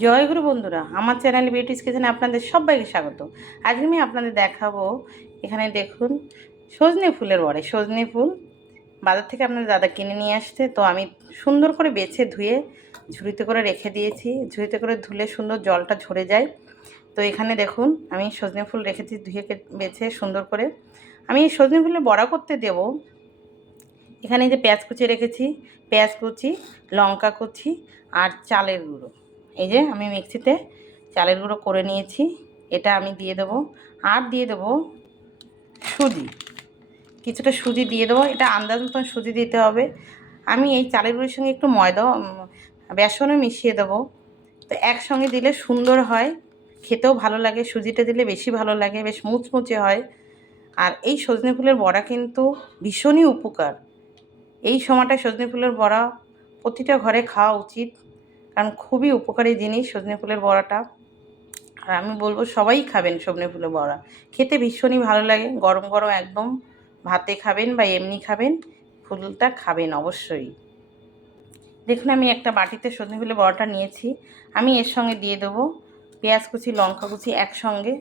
জয়গুরু বন্ধুরা, আমার channel beauties কিচেনে আপনাদের সবাইকে স্বাগত। আজকে আমি আপনাদের দেখাবো, এখানে দেখুন সজনে ফুলের বড়ে। সজনে ফুল বাজার থেকে আপনার দাদা কিনে নিয়ে আসছে, তো আমি সুন্দর করে বেছে ধুয়ে ঝুড়িতে করে রেখে দিয়েছি। ঝুড়িতে করে ধুলে সুন্দর জলটা ঝরে যায়। তো এখানে দেখুন আমি সজনে ফুল রেখেছি ধুয়ে বেছে সুন্দর করে। আমি এই সজনে ফুলের বড়া করতে দেব। এখানে যে পেঁয়াজ কুচি রেখেছি, পেঁয়াজ কুচি, লঙ্কা কুচি আর চালের গুঁড়ো। এই যে আমি মিক্সিতে চালের গুঁড়ো করে নিয়েছি, এটা আমি দিয়ে দেবো। আর দিয়ে দেবো সুজি, কিছুটা সুজি দিয়ে দেবো। এটা আন্দাজ মতন সুজি দিতে হবে। আমি এই চালের গুঁড়োর সঙ্গে একটু ময়দা বেসনও মিশিয়ে দেবো। তো একসঙ্গে দিলে সুন্দর হয়, খেতেও ভালো লাগে। সুজিটা দিলে বেশি ভালো লাগে, বেশ মুচমুচে হয়। আর এই সজনে ফুলের বড়া কিন্তু ভীষণই উপকার। এই সময়টায় সজনে ফুলের বড়া প্রতিটা ঘরে খাওয়া উচিত, কারণ খুবই উপকারী জিনিস সজনে ফুলের বড়াটা। আর আমি বলবো সবাই খাবেন সজনে ফুলের বড়া, খেতে ভীষণই ভালো লাগে। গরম গরম একদম ভাতে খাবেন বা এমনি খাবেন, ফুলটা খাবেন অবশ্যই। দেখুন আমি একটা বাটিতে সজনে ফুলের বড়াটা নিয়েছি। আমি এর সঙ্গে দিয়ে দেবো পেঁয়াজ কুচি, লঙ্কা কুচি একসঙ্গে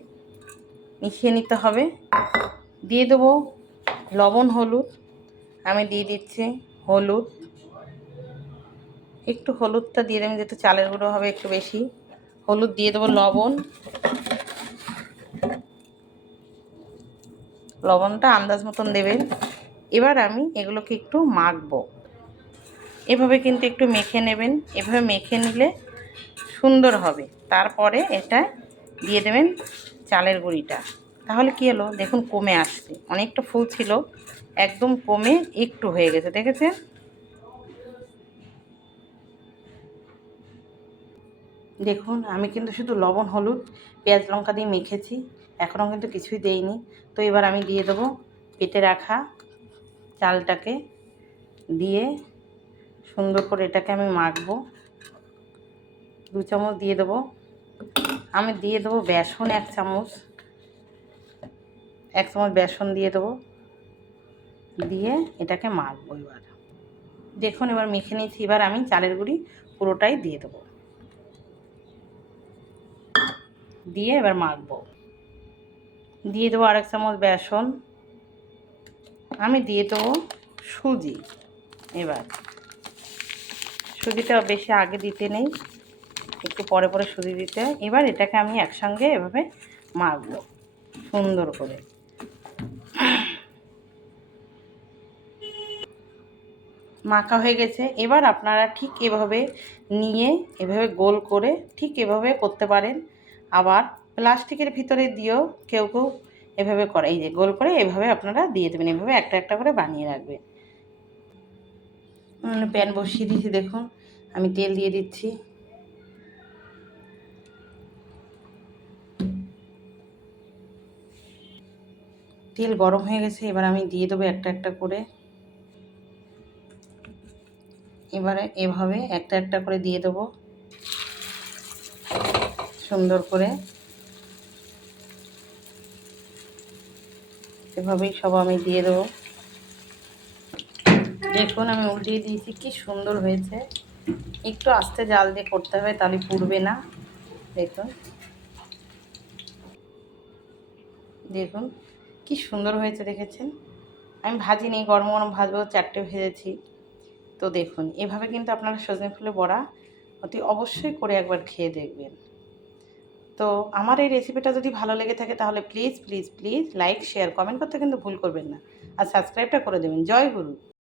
মিশিয়ে নিতে হবে। দিয়ে দেবো লবণ, হলুদ। আমি দিয়ে দিচ্ছি হলুদ, একটু হলুদটা দিয়ে দেবেন যেহেতু চালের গুঁড়ো হবে একটু বেশি। হলুদ দিয়ে দেবো, লবণটা আন্দাজ মতন দেবেন। এবার আমি এগুলোকে একটু মাখবো। এভাবে কিন্তু একটু মেখে নেবেন, এভাবে মেখে নিলে সুন্দর হবে। তারপরে এটা দিয়ে দেবেন চালের গুঁড়িটা। তাহলে কী হলো দেখুন, কমে আসছে। অনেকটা ফুল ছিল, একদম কমে একটু হয়ে গেছে, দেখেছেন? দেখুন আমি কিন্তু শুধু লবণ, হলুদ, পেঁয়াজ, লঙ্কা দিয়ে মেখেছি, এখনও কিন্তু কিছুই দেইনি। তো এবার আমি দিয়ে দেবো পেটে রাখা চালটাকে, দিয়ে সুন্দর করে এটাকে আমি মাখবো। 2 চামচ দিয়ে দেবো। আমি দিয়ে দেবো বেসন 1 চামচ, 1 চামচ বেসন দিয়ে দেবো। দিয়ে এটাকে মাখবো। এবার দেখুন এবার মেখে নিয়েছি। এবার আমি চালের গুঁড়ি পুরোটাই দিয়ে দেবো, দিয়ে এবার মাখবো। দিয়ে দেবো 1 চামচ বেসন। আমি দিয়ে দেবো সুজি। এবার সুজিটা বেশি আগে দিতে নেই, একটু পরে পরে সুজি দিতে হয়। এবার এটাকে আমি একসঙ্গে এভাবে মাখবো সুন্দর করে। মাখা হয়ে গেছে। এবার আপনারা ঠিক এভাবে নিয়ে এভাবে গোল করে ঠিক এভাবে করতে পারেন। আবার প্লাস্টিকের ভিতরে দিয়েও কেউ কেউ এভাবে করে। এই যে গোল করে এভাবে আপনারা দিয়ে দেবেন, এভাবে একটা একটা করে বানিয়ে রাখবেন। প্যান বসিয়ে দিয়েছি, দেখুন আমি তেল দিয়ে দিচ্ছি। তেল গরম হয়ে গেছে, এবার আমি দিয়ে দেবো একটা একটা করে। এবারে এভাবে একটা একটা করে দিয়ে দেবো সুন্দর করে। এভাবেই সব আমি দিয়ে দেবো। দেখুন আমি উল্টিয়ে দিয়েছি, কি সুন্দর হয়েছে। একটু আস্তে জাল দিয়ে করতে হবে, তাহলে পুড়বে না। দেখুন দেখুন কি সুন্দর হয়েছে, দেখেছেন? আমি ভাজিনি, গরম গরম ভাজবো, 4টে ভেজেছি। তো দেখুন এভাবে কিন্তু আপনারা সজনে ফুলের বড়া অতি অবশ্যই করে একবার খেয়ে দেখবেন। তো আমার এই রেসিপিটা যদি ভালো লেগে থাকে তাহলে please please please like, share, comment করতে কিন্তু ভুল করবেন না। আর সাবস্ক্রাইবটা করে দেবেন। জয় গুরু।